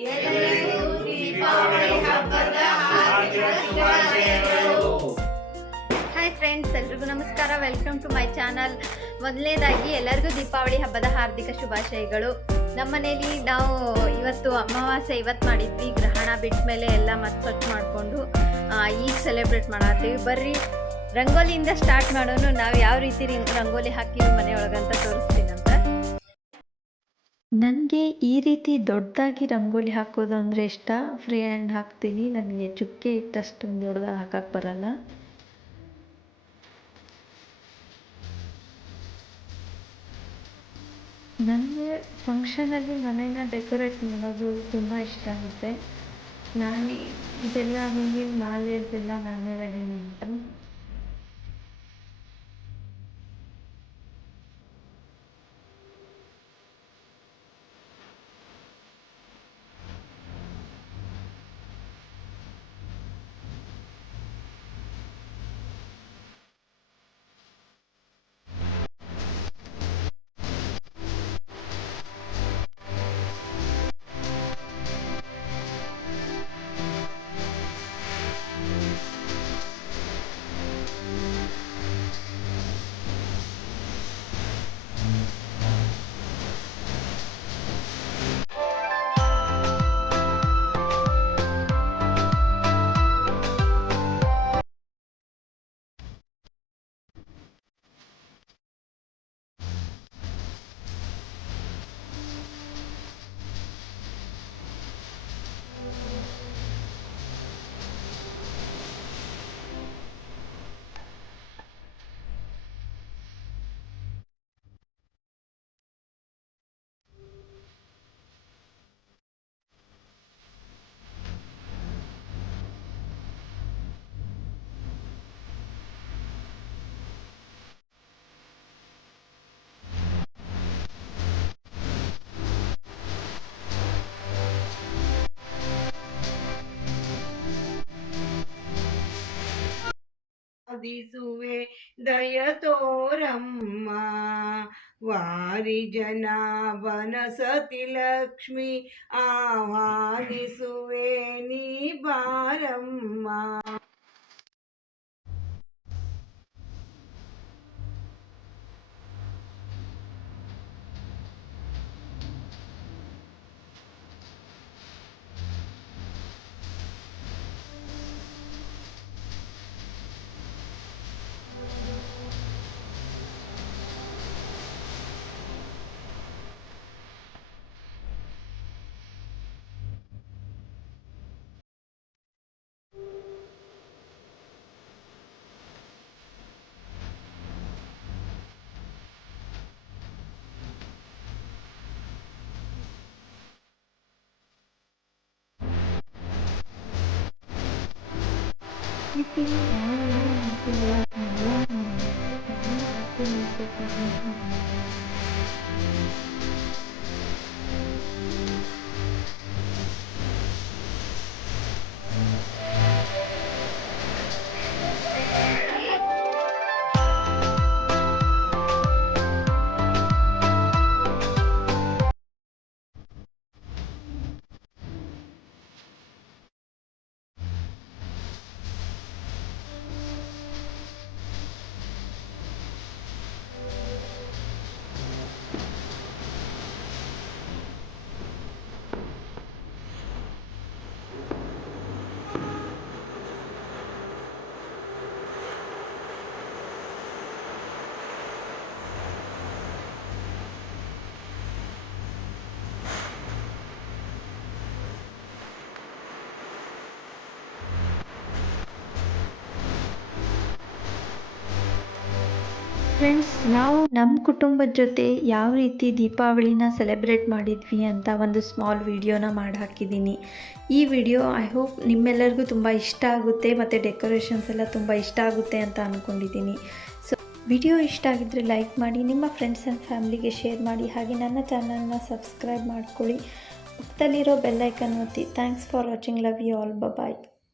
ಎಲ್ಲರಿಗೂ ದೀಪಾವಳಿ ಹಬ್ಬದ ಹಾರ್ದಿಕ ಶುಭಾಶಯಗಳು. ಹಾಯ್ ಫ್ರೆಂಡ್ಸ್, ಎಲ್ರಿಗೂ ನಮಸ್ಕಾರ. Welcome to my channel. ಮೊದಲನೇದಾಗಿ ಎಲ್ಲರಿಗೂ ದೀಪಾವಳಿ ಹಬ್ಬದ ಹಾರ್ದಿಕ ಶುಭಾಶಯಗಳು. ನಮ್ಮ ಮನೇಲಿ ನಾವು ಇವತ್ತು ಅಮಾವಾಸ್ಯೆ ಮಾಡಿದ್ವಿ. ಗ್ರಹಣ ಬಿಟ್ಟ ಮೇಲೆ ಎಲ್ಲ ಮತ್ತೆ ಸ್ವಚ್ಛ ಮಾಡಿಕೊಂಡು ಈಗ ಸೆಲೆಬ್ರೇಟ್ ಮಾಡತ್ತೀವಿ. ಬರ್ರಿ ರಂಗೋಲಿಯಿಂದ ಸ್ಟಾರ್ಟ್ ಮಾಡೋನು. ನಾವು ಯಾವ ರೀತಿ ರಂಗೋಲಿ ಹಾಕಿವಿ ಮನೆಯೊಳಗಂತ ತೋರಿಸ್ತೀನಂತ. ನನಗೆ ಈ ರೀತಿ ದೊಡ್ಡದಾಗಿ ರಂಗೋಲಿ ಹಾಕೋದು ಅಂದರೆ ಇಷ್ಟ. ಫ್ರೀ ಹ್ಯಾಂಡ್ ಹಾಕ್ತೀನಿ. ನನಗೆ ಚುಕ್ಕೆ ಇಟ್ಟಷ್ಟು ದೊಡ್ಡದಾಗಿ ಹಾಕಕ್ಕೆ ಬರಲ್ಲ. ನನಗೆ ಫಂಕ್ಷನಲ್ಲಿ ಮನೇನ ಡೆಕೋರೇಟ್ ಮಾಡೋದು ತುಂಬ ಇಷ್ಟ ಆಗುತ್ತೆ. ನಾನು ಇದೆಲ್ಲ ಹೂವಿನ ಮಾಲೆ ಇದೆಲ್ಲ ನಾನೇ ರೆಡಿ ಮಾಡ್ತೀನಿ. ದಿಸುವೆ ದಯ ತೋರಮ್ಮ ವಾರಿ ಜನಾಭನ ಸತಿ ಲಕ್ಷ್ಮಿ ಆಹ್ವಾನಿಸುವೆ ನೀ ಬಾರಮ್ಮ. ಫ್ರೆಂಡ್ಸ್, ನಾವು ನಮ್ಮ ಕುಟುಂಬದ ಜೊತೆ ಯಾವ ರೀತಿ ದೀಪಾವಳಿನ ಸೆಲೆಬ್ರೇಟ್ ಮಾಡಿದ್ವಿ ಅಂತ ಒಂದು ಸ್ಮಾಲ್ ವಿಡಿಯೋನ ಮಾಡಿ ಹಾಕಿದ್ದೀನಿ. ಈ ವಿಡಿಯೋ ಐ ಹೋಪ್ ನಿಮ್ಮೆಲ್ಲರಿಗೂ ತುಂಬ ಇಷ್ಟ ಆಗುತ್ತೆ ಮತ್ತು ಡೆಕೋರೇಷನ್ಸ್ ಎಲ್ಲ ತುಂಬ ಇಷ್ಟ ಆಗುತ್ತೆ ಅಂತ ಅಂದ್ಕೊಂಡಿದ್ದೀನಿ. ಸೊ ವಿಡಿಯೋ ಇಷ್ಟ ಆಗಿದ್ದರೆ ಲೈಕ್ ಮಾಡಿ, ನಿಮ್ಮ ಫ್ರೆಂಡ್ಸ್ ಆ್ಯಂಡ್ ಫ್ಯಾಮ್ಲಿಗೆ ಶೇರ್ ಮಾಡಿ, ಹಾಗೆ ನನ್ನ ಚಾನಲ್ನ ಸಬ್ಸ್ಕ್ರೈಬ್ ಮಾಡ್ಕೊಳ್ಳಿ. ಪಕ್ಕದಲ್ಲಿರೋ ಬೆಲ್ ಐಕನ್ ಒತ್ತಿ. Thanks for watching. Love you all. Bye.